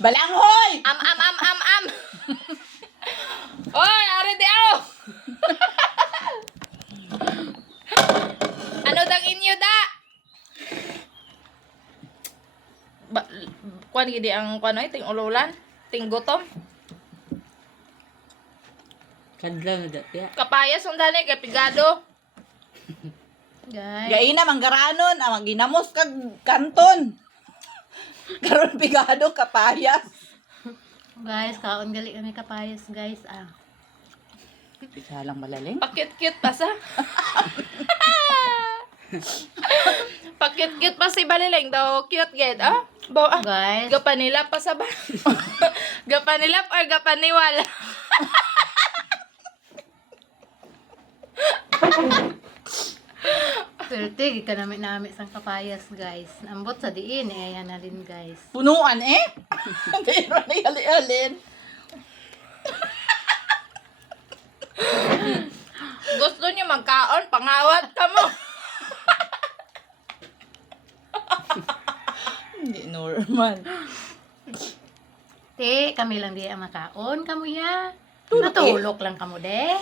Balanghoy! Am. Oy, ari di aw. Ano dang inyo da? Kuan gidi ang kuan ay ting ululan, ting gutom. Kadlaw na dati. Kapayas ang dali kay pigado. Guys. Gaina manggaranon, ang ginamos kag kanton. Karon pigado kapayas. Guys, kaon gali kami kapayas, guys. Isa lang malaling. Pakit-cute pa sa. Pakit-cute pa si Baliling daw. Cute gid, ah. Guys, Gapanila pa sa ba? Gapanila or gapaniwala? swerte ka namin sang kapayas, guys. Ambot sa diin, ayan na din, guys. Punuan eh. Pero nayali-alin. Gusto niyo magkaon, pangawat ka mo. Hindi normal. Te, kami lang di ang makaon, kamu ya. Natulok lang kamo, de.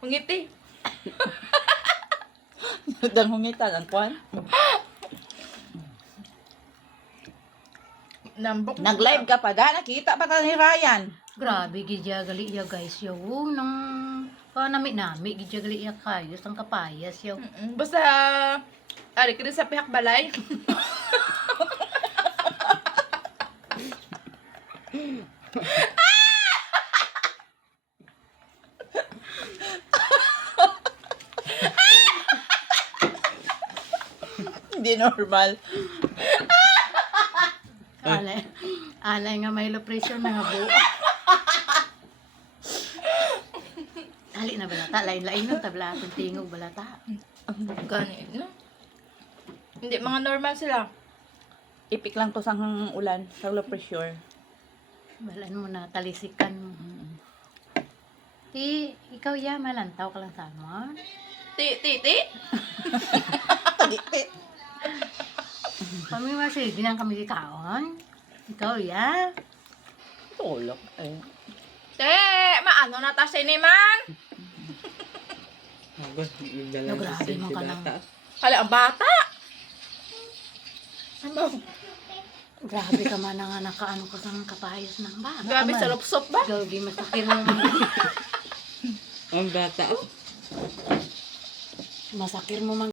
Ngiti. Dang humitan ang kwan. Nambok. Nag-live ka pa da, nakita pa ta ni Ryan. Grabe, gidya gali ya, guys. Yaw, nang nami-nami, gidya gali ya kayo, sang kapayas, yaw. Basta, ari ka rin sa pihak balay. Hindi normal. Alay nga may low pressure na nga buo. Hali na balata, lain-lain no, tablatong tingog balata. Ganit, no? Hindi, mga normal sila. Ipik lang to sang ulan, sa low pressure. Balaan mo na, talisikan mo. Ti, ikaw ya, malantaw ka lang sa mo. Ti. Tagiti. Kami masige nang kami kaon. Ikaw ya. Tulok eh. Te, maano na ta siniman? Agos, No, grabe mo ka lang. Hala, ang bata. Ano? Grabe ka man nga nakaano ko sang kapayas ng bata. Grabe sa lupsop ba? Ikaw, di masakir mo. Ang bata. Masakir mo man